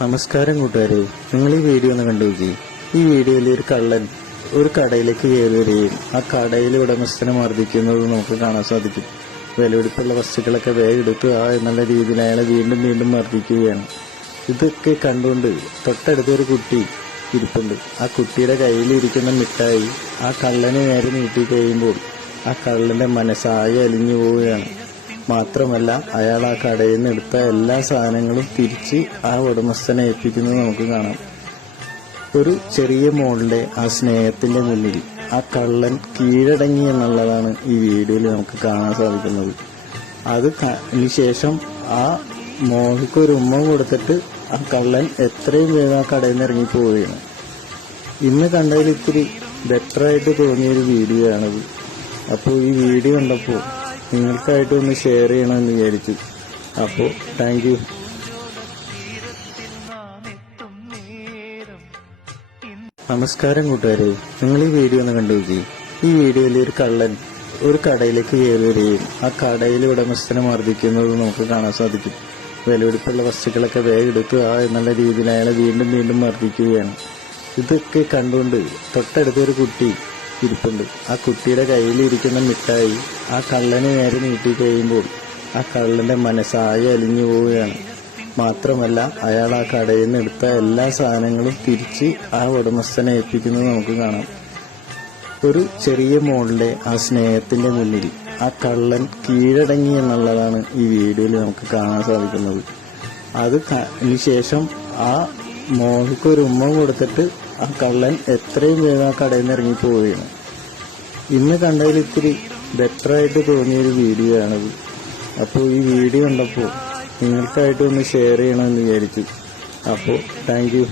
നമസ്കാരം കൂട്ടുകാരെ, നിങ്ങൾ ഈ വീഡിയോ ഒന്ന് കണ്ടുനോക്കി. ഈ വീഡിയോയിൽ ഒരു കള്ളൻ ഒരു കടയിലേക്ക് കയറി വരികയും ആ കടയിലെ ഉടമസ്ഥനെ മർദ്ദിക്കുന്നത് നമുക്ക് കാണാൻ സാധിക്കും. വിലപിടിപ്പുള്ള വസ്തുക്കളൊക്കെ വേഗം എടുക്കുക എന്നുള്ള രീതിയിൽ അയാളെ വീണ്ടും വീണ്ടും മർദ്ദിക്കുകയാണ്. ഇതൊക്കെ കണ്ടുകൊണ്ട് തൊട്ടടുത്തൊരു കുട്ടി ഇരിപ്പുണ്ട്. ആ കുട്ടിയുടെ കയ്യിലിരിക്കുന്ന മിഠായി ആ കള്ളനെ നേരെ നീട്ടി കഴിയുമ്പോൾ ആ കള്ളന്റെ മനസ്സാകെ അലിഞ്ഞു പോവുകയാണ്. മാത്രമല്ല, അയാൾ ആ കടയിൽ നിന്ന് എടുത്ത എല്ലാ സാധനങ്ങളും തിരിച്ച് ആ ഉടമസ്ഥനെ ഏൽപ്പിക്കുന്നത് നമുക്ക് കാണാം. ഒരു ചെറിയ മോളുടെ ആ സ്നേഹത്തിന്റെ മുന്നിൽ ആ കള്ളൻ കീഴടങ്ങി എന്നുള്ളതാണ് ഈ വീഡിയോയിൽ നമുക്ക് കാണാൻ സാധിക്കുന്നത്. അതിനുശേഷം ആ മോൾക്ക് ഒരു ഉമ്മ കൊടുത്തിട്ട് ആ കള്ളൻ എത്രയും വേഗം ആ കടയിൽ നിന്ന് ഇറങ്ങി പോവുകയാണ്. ഇന്ന് കണ്ടതിൽ ഇത്തിരി ബെറ്ററായിട്ട് തോന്നിയൊരു വീഡിയോ ആണത്. അപ്പോൾ ഈ വീഡിയോ കണ്ടപ്പോൾ നിങ്ങൾക്കായിട്ട് ഒന്ന് ഷെയർ ചെയ്യണമെന്ന് വിചാരിച്ചു. അപ്പോൾ താങ്ക് യു. നമസ്കാരം കൂട്ടുകാരെ, നിങ്ങൾ ഈ വീഡിയോ ഒന്ന് കണ്ടുനോക്കി. ഈ വീഡിയോയിൽ ഒരു കള്ളൻ ഒരു കടയിലേക്ക് കയറി വരികയും ആ കടയിലെ ഉടമസ്ഥനെ മർദ്ദിക്കുന്നത് നമുക്ക് കാണാൻ സാധിക്കും. വിലപിടിപ്പുള്ള വസ്തുക്കളൊക്കെ വേഗം എടുക്കുക എന്നുള്ള രീതിയിൽ അയാളെ വീണ്ടും വീണ്ടും മർദ്ദിക്കുകയാണ്. ഇതൊക്കെ കണ്ടുകൊണ്ട് തൊട്ടടുത്തൊരു കുട്ടി ഇരിപ്പുണ്ട്. ആ കുട്ടിയുടെ കയ്യിലിരിക്കുന്ന മിഠായി ആ കള്ളനെ നേരെ നീട്ടി കഴിയുമ്പോൾ ആ കള്ളന്റെ മനസ്സാകെ അലിഞ്ഞു പോവുകയാണ്. മാത്രമല്ല, അയാൾ ആ കടയിൽ നിന്ന് എടുത്ത എല്ലാ സാധനങ്ങളും തിരിച്ച് ആ ഉടമസ്ഥനെ ഏൽപ്പിക്കുന്നത് നമുക്ക് കാണാം. ഒരു ചെറിയ മോളുടെ ആ സ്നേഹത്തിന്റെ മുന്നിൽ ആ കള്ളൻ കീഴടങ്ങി എന്നുള്ളതാണ് ഈ വീഡിയോയിൽ നമുക്ക് കാണാൻ സാധിക്കുന്നത്. അതിനുശേഷം ആ മോൾക്ക് ഒരു ഉമ്മ കൊടുത്തിട്ട് ആ കള്ളൻ എത്രയും വേഗം ആ കടയിൽ നിന്ന് ഇറങ്ങി പോവുകയാണ്. ഇന്ന് കണ്ടതിൽ ഇത്തിരി ബെറ്ററായിട്ട് തോന്നിയൊരു വീഡിയോ ആണത്. അപ്പോൾ ഈ വീഡിയോ കണ്ടപ്പോൾ നിങ്ങൾക്കായിട്ട് ഒന്ന് ഷെയർ ചെയ്യണമെന്ന് വിചാരിച്ചു. അപ്പോൾ താങ്ക് യു.